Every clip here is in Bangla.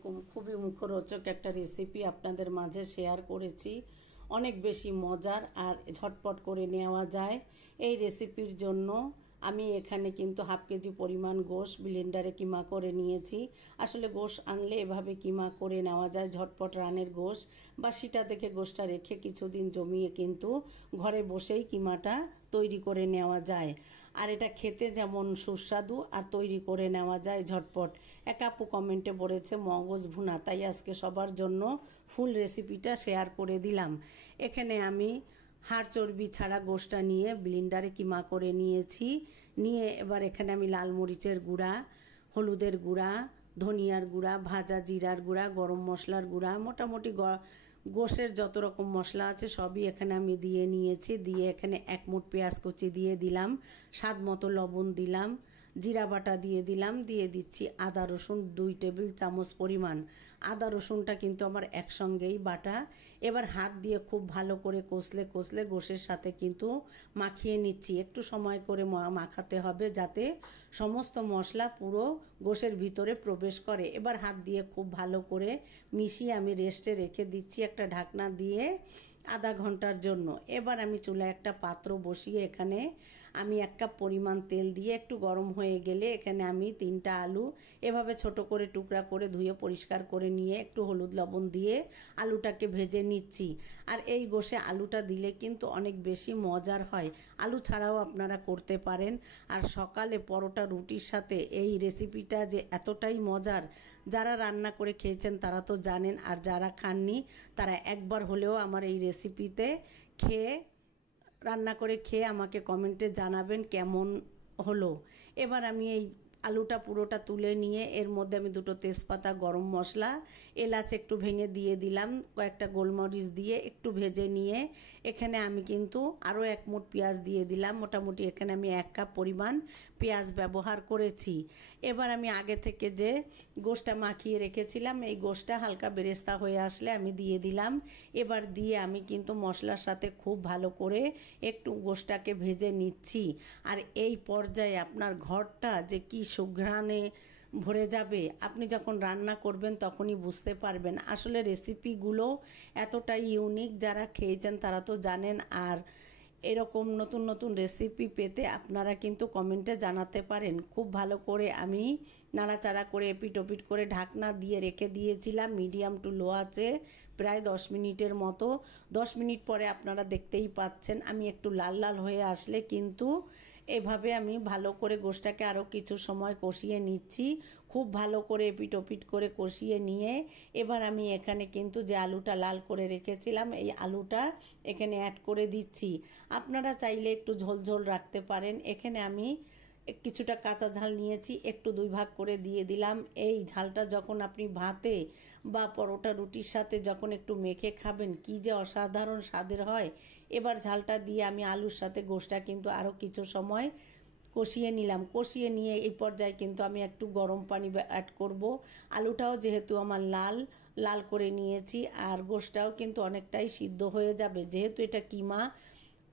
আলাইকুম। খুবই মুখরোচক একটা রেসিপি আপনাদের মাঝে শেয়ার করেছি। অনেক বেশি মজার আর ঝটপট করে নেওয়া যায়। এই রেসিপির জন্য আমি এখানে কিন্তু হাফ কেজি পরিমাণ গোশ ব্লেন্ডারে কিমা করে নিয়েছি। আসলে গোশ আনলে এভাবে কিমা করে নেওয়া যায়, ঝটপট রানের গোশ। বাসিটা দেখে গোশটা রেখে কিছুদিন জমিয়ে কিন্তু ঘরে বসেই কিমাটা তৈরি করে নেওয়া যায়। আর এটা খেতে যেমন সুস্বাদু আর তৈরি করে নেওয়া যায় ঝটপট। এক আপু কমেন্টে বলেছে মগজ ভুনা, তাই আজকে সবার জন্য ফুল রেসিপিটা শেয়ার করে দিলাম। এখানে আমি হাড় চর্বি ছাড়া গোশটা নিয়ে ব্লেন্ডারে কিমা করে নিয়েছি। নিয়ে এবার এখানে আমি লাল মরিচের গুঁড়া, হলুদের গুঁড়া, ধনিয়ার গুঁড়া, ভাজা জিরার গুঁড়া, গরম মশলার গুঁড়া, মোটামুটি গোশের যত রকম মশলা আছে সবই এখানে আমি দিয়ে নিয়েছি। দিয়ে এখানে এক মুঠ পেঁয়াজ কুচি দিয়ে দিলাম, স্বাদ মতো লবণ দিলাম, জিরা বাটা দিয়ে দিলাম, দিয়ে দিচ্ছি আদা রসুন 2 টেবিল চামচ পরিমাণ। আদা রসুনটা কিন্তু আমার একসঙ্গেই বাটা। এবার হাত দিয়ে খুব ভালো করে কষলে কষলে গোশের সাথে কিন্তু মাখিয়ে নিচ্ছি। একটু সময় করে মাখাতে হবে যাতে সমস্ত মশলা পুরো গোশের ভিতরে প্রবেশ করে। এবার হাত দিয়ে খুব ভালো করে মিশিয়ে আমি রেস্টে রেখে দিচ্ছি একটা ঢাকনা দিয়ে আধা ঘন্টার জন্য। এবার আমি চুলায় একটা পাত্র বসিয়ে এখানে আমি 1 কাপ পরিমাণ তেল দিয়ে একটু গরম হয়ে গেলে এখানে আমি 3টা আলু এভাবে ছোট করে টুকরা করে ধুয়ে পরিষ্কার করে নিয়ে একটু হলুদ লবণ দিয়ে আলুটাকে ভেজে নিচ্ছি। আর এই গোশে আলুটা দিলে কিন্তু অনেক বেশি মজার হয়। আলু ছাড়াও আপনারা করতে পারেন। আর সকালে পরোটা রুটির সাথে এই রেসিপিটা যে এতটাই মজার, যারা রান্না করে খেয়েছেন তারা তো জানেন, আর যারা খাননি তারা একবার হলেও আমার এই রেসিপিতে রান্না করে খেয়ে আমাকে কমেন্টে জানাবেন কেমন হলো। এবার আমি এই আলুটা পুরোটা তুলে নিয়ে এর মধ্যে আমি 2টো তেজপাতা, গরম মশলা, এলাচ একটু ভেঙে দিয়ে দিলাম, কয়েকটা গোলমরিচ দিয়ে একটু ভেজে নিয়ে এখানে আমি কিন্তু আরও 1 মুঠ পেঁয়াজ দিয়ে দিলাম। মোটামুটি এখানে আমি 1 কাপ পরিমাণ পেঁয়াজ ব্যবহার করেছি। এবার আমি আগে থেকে যে গোশটা মাখিয়ে রেখেছিলাম এই গোশটা হালকা বেরেস্তা হয়ে আসলে আমি দিয়ে দিলাম। এবার দিয়ে আমি কিন্তু মশলার সাথে খুব ভালো করে একটু গোশটাকে ভেজে নিচ্ছি। আর এই পর্যায়ে আপনার ঘরটা যে কি সুঘ্রাণে ভরে যাবে, আপনি যখন রান্না করবেন তখনই বুঝতে পারবেন। আসলে রেসিপিগুলো এতটাই ইউনিক, যারা খেয়েছেন তারা তো জানেন। আর এরকম নতুন নতুন রেসিপি পেতে আপনারা কিন্তু কমেন্টে জানাতে পারেন। খুব ভালো করে আমি নাড়াচাড়া করে এপিট ওপিট করে ঢাকনা দিয়ে রেখে দিয়েছিলাম মিডিয়াম টু লো আছে প্রায় 10 মিনিটের মতো। 10 মিনিট পরে আপনারা দেখতেই পাচ্ছেন আমি একটু লাল লাল হয়ে আসলে কিন্তু এভাবে আমি ভালো করে গোশটাকে আরও কিছু সময় কষিয়ে নিচ্ছি। খুব ভালো করে এপিট ওপিট করে কষিয়ে নিয়ে এবার আমি এখানে কিন্তু যে আলুটা লাল করে রেখেছিলাম এই আলুটা এখানে অ্যাড করে দিচ্ছি। আপনারা চাইলে একটু ঝোল ঝোল রাখতে পারেন। এখানে আমি কিছুটা কাঁচা ঝাল নিয়েছি, একটু 2 ভাগ করে দিয়ে দিলাম। এই ঝালটা যখন আপনি ভাতে বা পরোটা রুটির সাথে যখন একটু মেখে খাবেন কি যে অসাধারণ স্বাদের হয়। এবার ঝালটা দিয়ে আমি আলুর সাথে গোশটা কিন্তু আরও কিছু সময় কষিয়ে নিলাম। কষিয়ে নিয়ে এই পর্যায়ে কিন্তু আমি একটু গরম পানি অ্যাড করব। আলুটাও যেহেতু আমার লাল লাল করে নিয়েছি আর গোশটাও কিন্তু অনেকটাই সিদ্ধ হয়ে যাবে। যেহেতু এটা কিমা,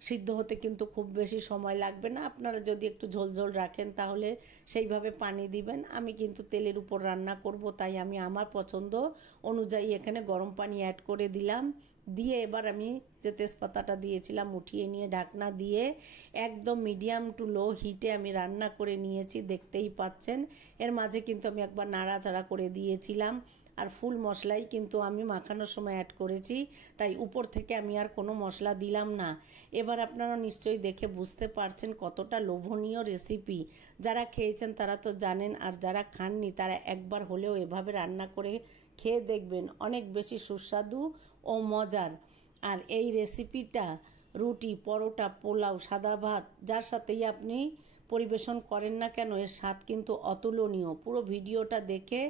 সিদ্ধ হতে কিন্তু খুব বেশি সময় লাগবে না। আপনারা যদি একটু ঝোল ঝোল রাখেন তাহলে সেইভাবে পানি দিবেন। আমি কিন্তু তেলের উপর রান্না করব, তাই আমি আমার পছন্দ অনুযায়ী এখানে গরম পানি অ্যাড করে দিলাম। দিয়ে এবার আমি যে তেজপাতাটা দিয়েছিলাম উঠিয়ে নিয়ে ঢাকনা দিয়ে একদম মিডিয়াম টু লো হিটে আমি রান্না করে নিয়েছি, দেখতেই পাচ্ছেন। এর মাঝে কিন্তু আমি একবার নাড়াচাড়া করে দিয়েছিলাম। আর ফুল মশলাই কিন্তু আমি মাখানোর সময় অ্যাড করেছি, তাই উপর থেকে আমি আর কোনো মশলা দিলাম না। এবার আপনারা নিশ্চয়ই দেখে বুঝতে পারছেন কতটা লোভনীয় রেসিপি। যারা খেয়েছেন তারা তো জানেন, আর যারা খাননি তারা একবার হলেও এভাবে রান্না করে খেয়ে দেখবেন, অনেক বেশি সুস্বাদু ও মজার। আর এই রেসিপিটা রুটি, পরোটা, পোলাও, সাদা ভাত যার সাথেই আপনি পরিবেশন করেন না কেন এর স্বাদ কিন্তু অতুলনীয়। পুরো ভিডিওটা দেখে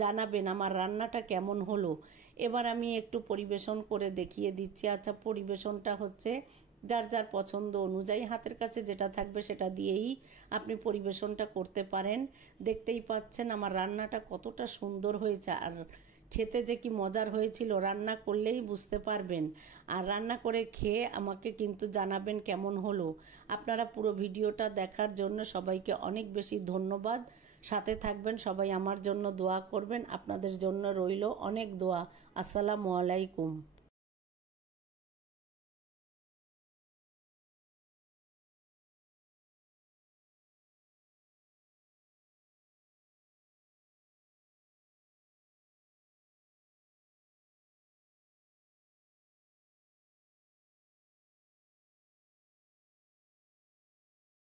জানাবেন আমার রান্নাটা কেমন হলো। এবার আমি একটু পরিবেশন করে দেখিয়ে দিচ্ছি। আচ্ছা, পরিবেশনটা হচ্ছে যার যার পছন্দ অনুযায়ী হাতের কাছে যেটা থাকবে সেটা দিয়েই আপনি পরিবেশনটা করতে পারেন। দেখতেই পাচ্ছেন আমার রান্নাটা কতটা সুন্দর হয়েছে, আর খেতে যে কি মজার হয়েছিল রান্না করলেই বুঝতে পারবেন। আর রান্না করে খেয়ে আমাকে কিন্তু জানাবেন কেমন হলো। আপনারা পুরো ভিডিওটা দেখার জন্য সবাইকে অনেক বেশি ধন্যবাদ। সাথে থাকবেন, সবাই আমার জন্য দোয়া করবেন। আপনাদের জন্য রইল অনেক দোয়া। আসসালামু আলাইকুম।